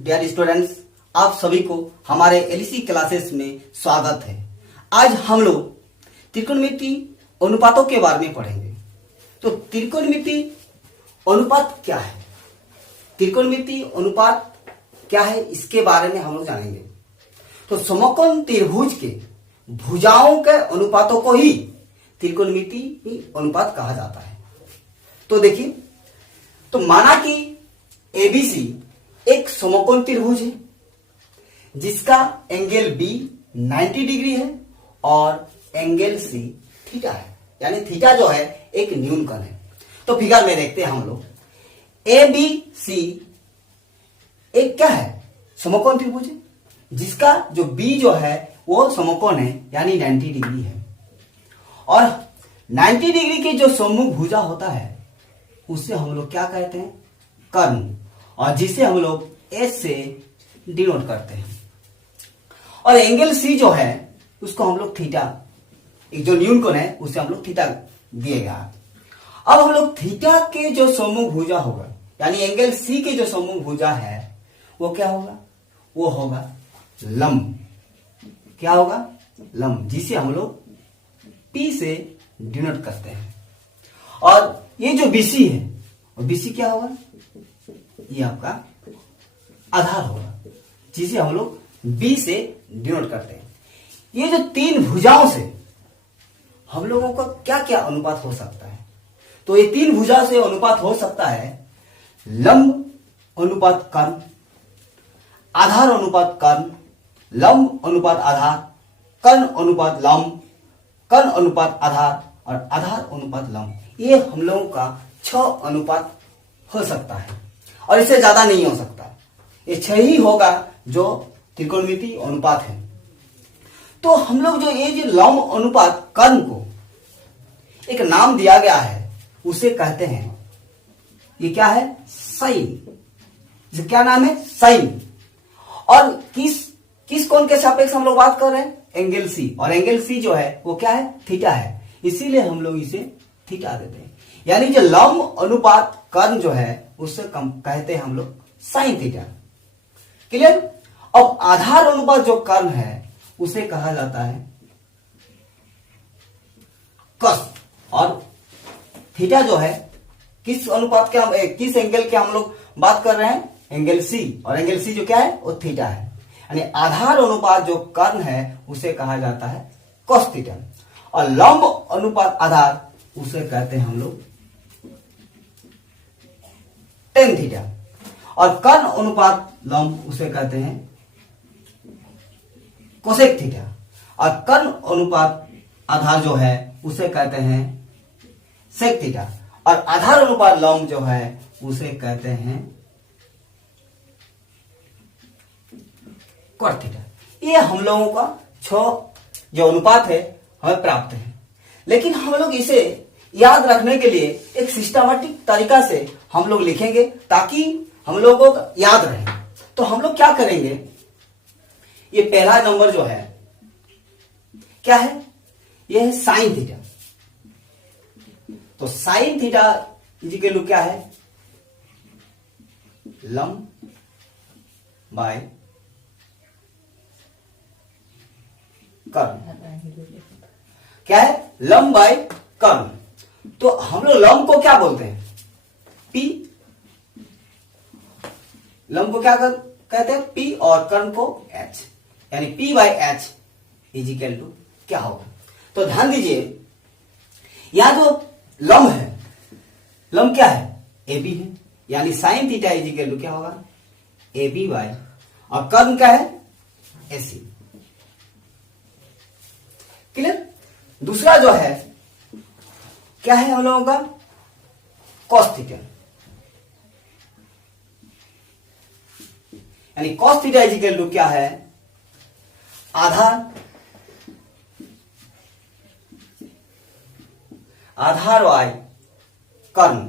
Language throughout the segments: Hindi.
डियर स्टूडेंट्स, आप सभी को हमारे एलईसी क्लासेस में स्वागत है। आज हम लोग त्रिकोणमिति अनुपातों के बारे में पढ़ेंगे। तो त्रिकोणमिति अनुपात क्या है, त्रिकोणमिति अनुपात क्या है, इसके बारे में हम लोग जानेंगे। तो समकोण त्रिभुज के भुजाओं के अनुपातों को ही त्रिकोणमिति अनुपात कहा जाता है। तो देखिए, तो माना कि एबीसी एक समकोण त्रिभुज है जिसका एंगल बी 90 डिग्री है और एंगल सी थीटा है, यानी थीटा जो है एक न्यूनकोण है। तो फिगर में देखते हैं हम लोग, ए बी सी एक क्या है, समकोण त्रिभुज है जिसका जो बी जो है वो समकोण है, यानी 90 डिग्री है। और 90 डिग्री के जो सम्मुख भुजा होता है उससे हम लोग क्या कहते हैं, कर्ण, और जिसे हम लोग एस से डिनोट करते हैं। और एंगल सी जो है उसको हम लोग थीटा, एक जो न्यूनकोण है उसे हम लोग थीटा दिएगा। अब हम लोग थीटा के जो सम्मुख भुजा होगा, यानी एंगल सी के जो सम्मुख भुजा है वो क्या होगा, वो होगा लंब। क्या होगा, लंब, जिसे हम लोग P से डिनोट करते हैं। और ये जो BC है, और BC क्या होगा, ये आपका आधार होगा जिसे हम लोग B से डिनोट करते हैं। ये जो तीन भुजाओं से हम लोगों का क्या क्या अनुपात हो सकता है, तो ये तीन भुजा से अनुपात हो सकता है लंब अनुपात कर्ण, आधार अनुपात कर्ण, लंब अनुपात आधार, कर्ण अनुपात लंब, कर्ण अनुपात आधार और आधार अनुपात लंब। ये हम लोगों का 6 अनुपात हो सकता है और इससे ज्यादा नहीं हो सकता। ये 6 ही होगा जो त्रिकोणमिति अनुपात है। तो हम लोग जो ये जो लंब अनुपात कर्ण को एक नाम दिया गया है उसे कहते हैं, ये क्या है, साइन। इसे क्या नाम है, साइन। और किस कोण के सापेक्ष हम लोग बात कर रहे हैं, एंगल सी, और एंगल सी जो है वो क्या है, थीटा है, इसीलिए हम लोग इसे थीटा देते हैं। यानी जो लंब अनुपात कर्ण जो है उससे कम कहते हैं हम लोग साइन थीटा। क्लियर। अब आधार अनुपात जो कर्ण है उसे कहा जाता है कस। और थीटा जो है किस अनुपात के, किस एंगल के हम लोग बात कर रहे हैं, एंगल सी, और एंगल सी जो क्या है वो थीटा है। यानी आधार अनुपात जो कर्ण है उसे कहा जाता है कोस थीटा, और लंब अनुपात आधार उसे कहते हैं हम लोग टेन थीटा, और कर्ण अनुपात लंब उसे कहते हैं कोसेक थीटा, और कर्ण अनुपात आधार जो है उसे कहते हैं सेक थीटा, और आधार अनुपात लंब जो है उसे कहते हैं कॉट थीटा। ये हम लोगों का 6 जो अनुपात है हमें प्राप्त है। लेकिन हम लोग इसे याद रखने के लिए एक सिस्टमैटिक तरीका से हम लोग लिखेंगे ताकि हम लोगों को याद रहे। तो हम लोग क्या करेंगे, ये पहला नंबर जो है क्या है, ये है साइन थीटा। तो साइन थीटा इक्वल टू क्या है, लंब बाय कर्ण। क्या है, लंब बाय कर्ण। तो हम लोग लंब को क्या बोलते हैं, P। लंब को क्या कहते हैं, P, और कर्ण को H, यानी P by H is equal to क्या होगा। तो ध्यान दीजिए, यहां जो लंब है, लंब क्या है, AB है, यानी sine theta is equal to क्या होगा, AB बाय, और कर्ण क्या है, AC। क्लियर। दूसरा जो है क्या है हम लोगों का, कॉस थीटा, यानी cos theta is equal to क्या है, आधार बाय कर्ण।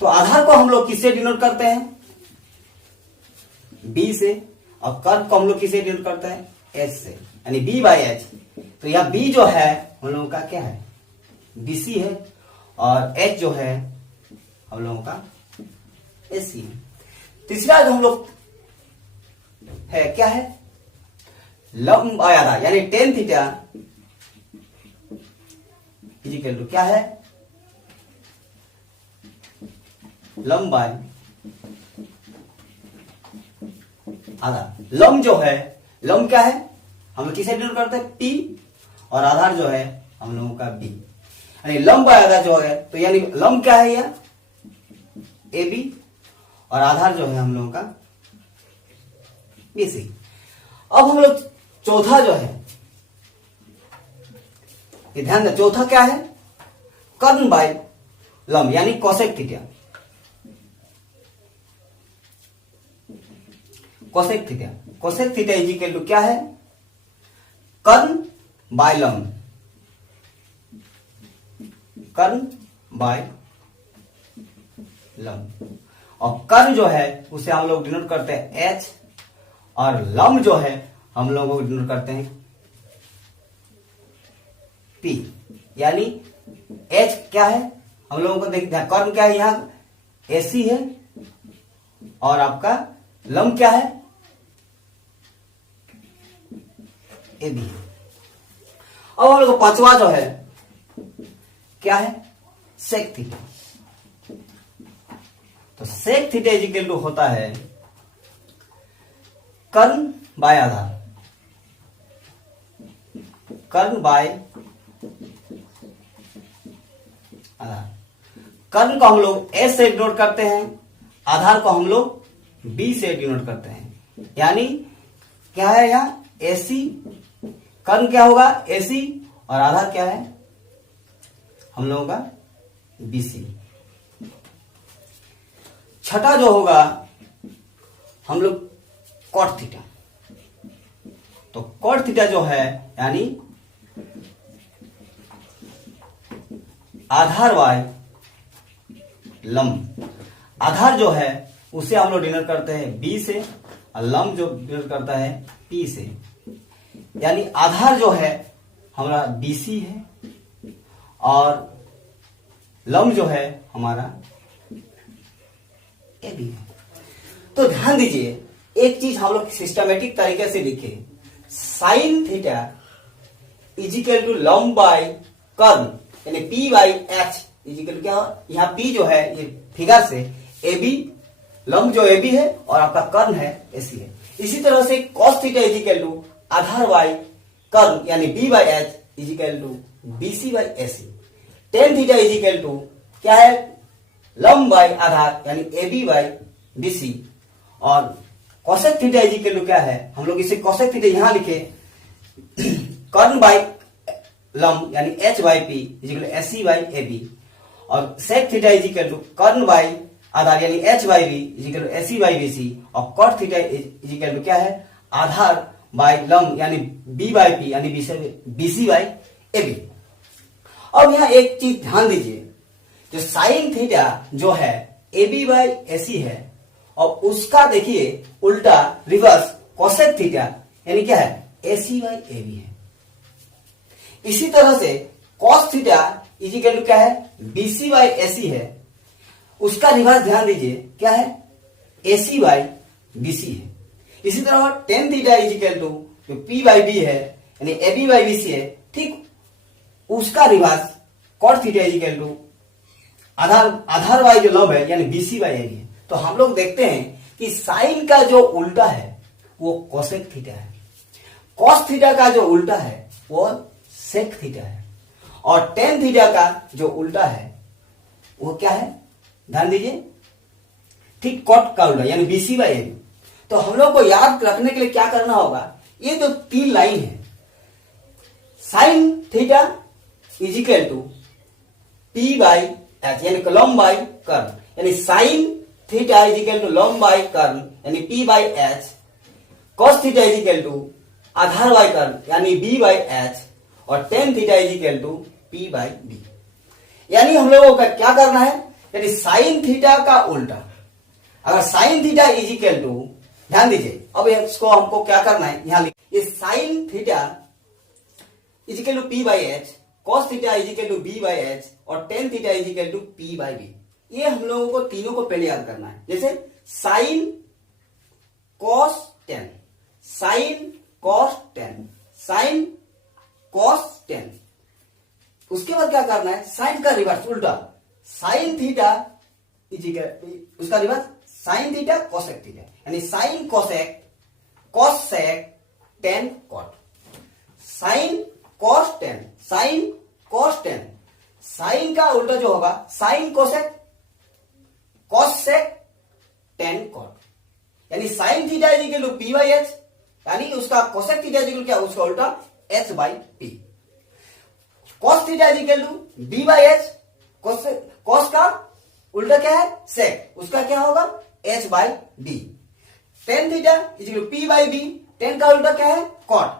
तो आधार को हम लोग किससे डिनोट करते हैं, B से, और कर्ण को हम लोग किसे डिनोट करते हैं, H से, यानी B बाय H। तो यह B जो है हम लोगों का क्या है, BC है, और H जो है हम लोगों का एसी है। तीसरा जो हम लोग है क्या है, लंब आधा यानी टेन थीटा इजिकल टू क्या है, लंब बाय आधार। लंब जो है, लंब क्या है, हम लोग किसे डिनोट करते हैं, पी, और आधार जो है हम लोगों का बी, यानी लंब बाय आधार जो है, तो यानी लंब क्या है यह ए बी, और आधार जो है हम लोगों का बी सी। अब हम लोग चौथा जो है, ये ध्यान दें, चौथा क्या है, कर्ण बाय लंब यानी cosec theta. Cosec theta, cosec theta is equal to क्या है, कर्ण बाय लंब, कर्ण बाय लंब। और कर्ण जो है उसे हम लोग डिनोट करते हैं एच, और लंब जो है हम लोग डिनोट करते हैं पी, यानी एच क्या है हम लोगों को देखते हैं, कर्ण क्या है यहां एसी है, और आपका लंब क्या है ए बी है। अब हम लोग को पांचवा जो है क्या है, सेक थीटा। तो sec theta is equal to होता है कर्ण बाय आधार, कर्ण बाय आधार। कर्ण को हम लोग एस से डिनोट करते हैं, आधार को हम लोग बी से डिनोट करते हैं, यानी क्या है यहां एसी, कर्ण क्या होगा एसी, और आधार क्या है हम लोगों का बीसी। छठा जो होगा हम लोग कॉट थीटा। तो कॉट थीटा जो है यानी आधार वाय लंब, आधार जो है उसे हम लोग डिनोट करते हैं बी से, और लंब जो डिनोट करता है पी से, यानी आधार जो है हमारा बीसी है, और लंब जो है हमारा ए बी है। तो ध्यान दीजिए, एक चीज हम लोग सिस्टमेटिक तरीके से लिखे, साइन थीटा इजिकल टू लंब बाय कर्ण, यानी पी बाई एच इजिकल क्या, यहाँ पी जो है ये फिगर से ए बी, लंब जो ए बी है और आपका कर्ण है एसी है। इसी तरह से कॉस थीटा इजिकल टू आधार बाय कर्ण यानी B by H equal to BC by AC. Tan theta is equal to क्या है, लंब बाय आधार यानी ए बी बाई बीसी, और कोसेक थीटा इजिकल टू क्या है, हम लोग इसे कोसेक थीटा यहां लिखे कर्ण बाय लंब यानी H by P equal AC by A B, और सेक थीटा इजिकल टू कर्ण बाय आधार यानी H by B equal AC by BC, और कॉट थीटा इजिकल टू क्या है, आधार बाय लंब यानी बी बाई पी यानी बीसी बाई ए बी। अब यहां एक चीज ध्यान दीजिए, जो साइन थीटा जो है ए बी बाई एसी है, और उसका देखिए उल्टा रिवर्स कोसेक थीटा यानी क्या है एसी बाई ए बी है। इसी तरह से कॉस थीटा इजिकल टू क्या है बीसी बाई एसी है, उसका रिवर्स ध्यान दीजिए क्या है एसी बाई बीसी है। इसी तरह टेन थीटा इजिकल टू जो पी बाई बी है यानी ए बी बाई बीसी है, ठीक उसका reverse cot theta is equal to आधार बाई जो लंब है यानी बीसी बाई ए बी है। तो हम लोग देखते हैं कि साइन का जो उल्टा है वो कोसेक थीटा है, कॉस थीटा का जो उल्टा है वो सेक थीटा है, और टेन थीटा का जो उल्टा है वो क्या है, ध्यान दीजिए, ठीक कॉट का उल्टा यानी बीसी बाई ए बी। तो हम लोग को याद रखने के लिए क्या करना होगा, ये जो तीन लाइन है sine theta is equal to P by H यानी लंब बाई कर्ण, यानी साइन थीटा इजिकल टू लंब बाई कर्ण यानी P by H, cos theta is equal to आधार बाई कर्ण यानी बी बाई एच, और tan theta is equal to P by B. यानी हम लोगों का क्या करना है, यानी साइन थीटा का उल्टा, अगर साइन थीटा इजिकल टू, ध्यान दीजिए अब इसको हमको क्या करना है यहां ये sine theta is equal to P by H, cos theta is equal to B by H, और tan theta is equal to P by B. ये हम लोगों को तीनों को पहले याद करना है। जैसे sine cos tan, sine cos tan, sine cos tan. उसके बाद क्या करना है, साइन का रिवर्स उल्टा, साइन थीटा उसका reverse sine theta cosec theta, यानी sine cosec cos sec tan cot. Sine cos tan, sine cos tan, sine का उल्टा जो होगा sine cosec cos sec tan cot, यानी sine theta is equal to P by H, यानी उसका कोसेक थीटा इज इक्वल क्या, उसका उल्टा H by P. Cos theta is equal to B by H, cos का उल्टा क्या है सेक, उसका क्या होगा H by B. Tan theta is equal to P by B, tan का उल्टा क्या है कॉट,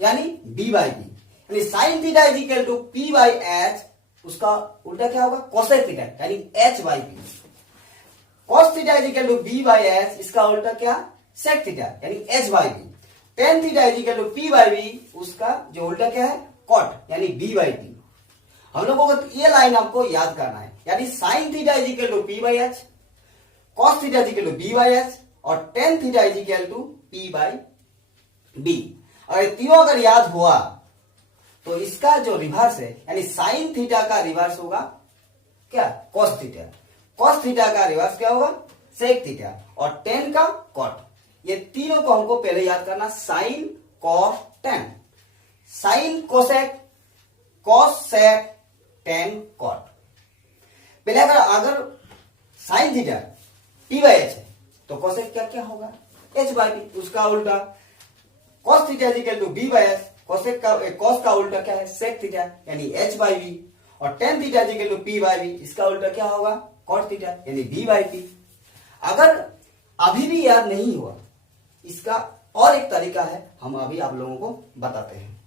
यानी बी बाई बी, यानी sine theta is equal to P by H, उसका उल्टा क्या होगा कोसेक थीटा, यानी H by B. Cos theta is equal to B by H, इसका उल्टा क्या सेक थीटा, यानी H by B. Tan theta is equal to P by B, उसका जो उल्टा क्या है कॉट, यानी बी बाई बी। हम लोगों को ये लाइन आपको याद करना है, यानी sine theta is equal to P by H, cos theta is equal to B by H और tan theta is equal to P by B. और ये तीनों अगर याद हुआ तो इसका जो रिवर्स है, यानी साइन थीटा का रिवर्स होगा क्या कॉस थीटा, कॉस थीटा का रिवर्स क्या होगा सेक थीटा और टेन का कॉट। ये तीनों को हमको पहले याद करना, sine cos tan, sine cosec cos sec tan cot. पहले अगर sine theta P by H है तो कोसेक क्या क्या होगा एच बाई बी, उसका उल्टा cos theta is equal to B by H, cosec का कॉस का उल्टा क्या है सेक थीटा, यानी एच बाई बी और tan theta is equal to P by B, इसका उल्टा क्या होगा कॉट थीटा, यानी बी बाई पी। अगर अभी भी याद नहीं हुआ, इसका और एक तरीका है, हम अभी आप लोगों को बताते हैं।